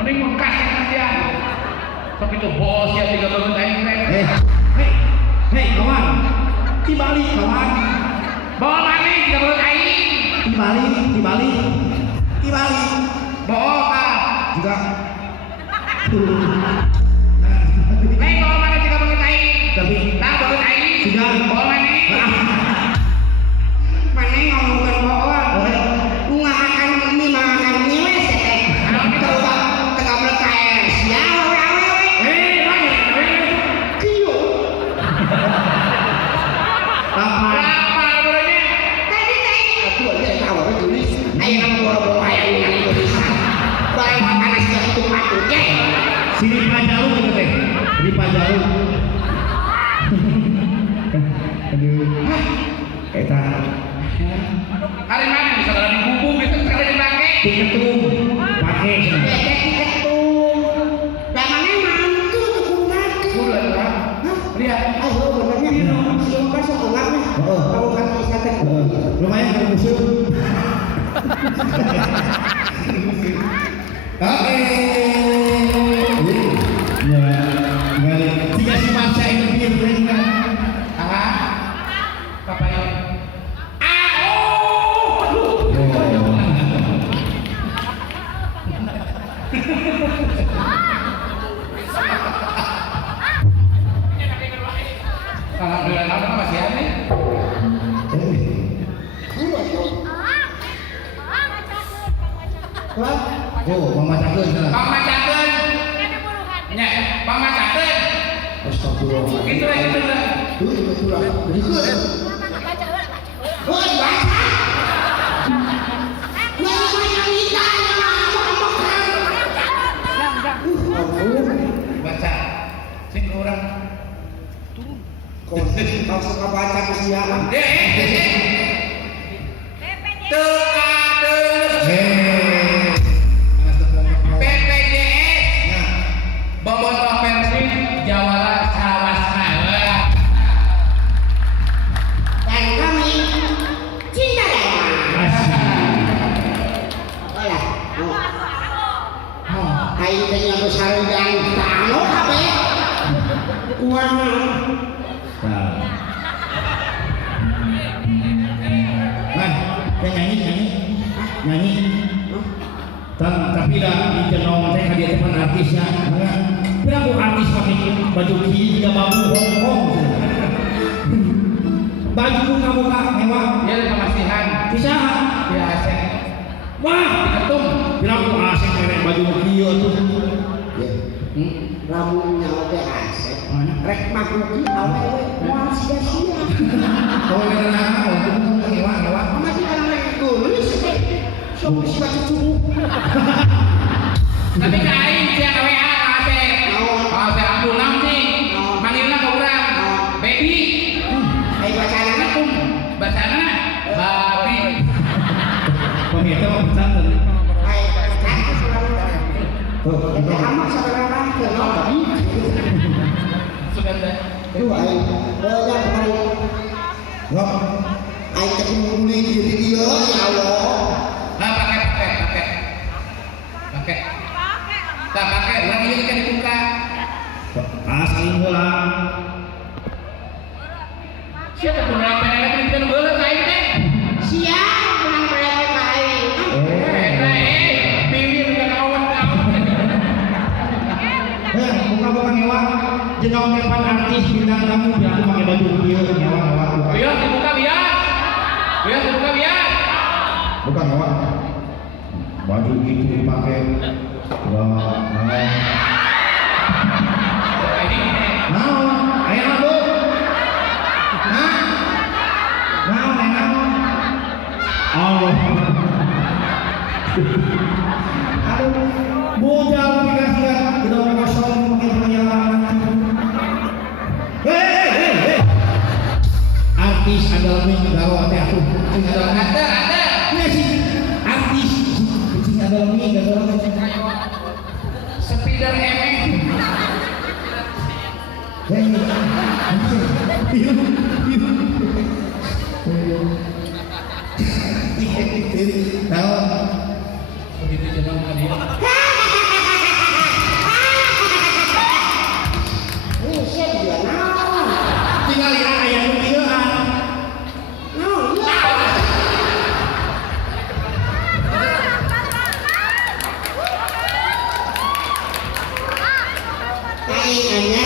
Mending mengkas ya. Tapi itu bos ya 3 banget aing teh. Hei kawan. Dibalik kawan. Bawa mana 3 banget aing? Dibalik. Bawa apa? Juga. Neng bawa mana 3 banget aing? Tapi Nah banget aing. sudah Bawa mana? Mana ngomongkan bawa? Mengakan ini wes teh. Tengah melekai sia awe. Kieu. apa? Apa namanya? Tadi teh aku aja tahu tulis. Ayo nang bawa yang tulisan. Barang panas yang itu patutnya. Sini Pajalu gitu teh. Di Pajalu. Aduh. Eta Hari mana bisa dalam bubung itu sekali dipakai? diketung pakai sana. Bebek diketung. Damane mantu tuh kumatu. Bulan kan? Lihat. Ayo benernya siapa sok enggaknya. Kamu kan bisa teh. Lumayan kalau musuh. Oke. Ya, kembali. Tiga si Mansa ini biar kan. Apa ya? Alhamdulillah kamu masih ada. Oh, Bang Macakeun sana. Bang Macakeun. Nya, Bang Macakeun. Astagfirullah. Gitu lah, gitu lah. Jadi ke Woi, baca. Baca. Sing orang Kau suka baca kesialan. BPJS Bobotoh Persib Jawara Sawasna. Dan kami cinta Olah. Ayo tanya besar dan tamu apa? Uang. nyanyi tapi dah di jenong teh hadiah teman artisnya kenapa artis pakai baju kiri juga bambu Hongkong baju muka mewah Dia pemasihan bisa biasa. wah Ketum bilang aku asik nenek baju kiri tuh Lamunnya oke asik. Rek makuki awewe moal sia-sia. kalau nenek waktu itu mewah Mama di orang lagi gulis. Sok bisa cucu. tapi kain siang WA Asep. Asep Abdul Namsi. Manggilna ke urang. Baby. Ayo bacaan Ketum bacana babi. pemirsa mau bercanda Ayo bacaan selalu. tuh Kita amat saudara ke tapi. Sudah dah. Aduh ayo. Banyak kali. nggak Ayo ketemu beli diri dia ya Allah. Nah pakai. Tak pakai, ulang ini kan dibuka. asli bola Siapa pun yang pengen kan bola kain teh. Siap menang pelek kain. Pilih udah kawan. bukan mewah jenong depan artis bintang tamu biar aku pakai baju dia mewah Biar dibuka biar. bukan mewah baju gitu dipakai wah ayo lu Allah aduh bujang dikasih gedung kosong pakai penyalaan hei artis adalah negara teh aku Ada. ya sih artis kucing adalah negara Spider MX. Tahu Begitu jenong tadi. aing anya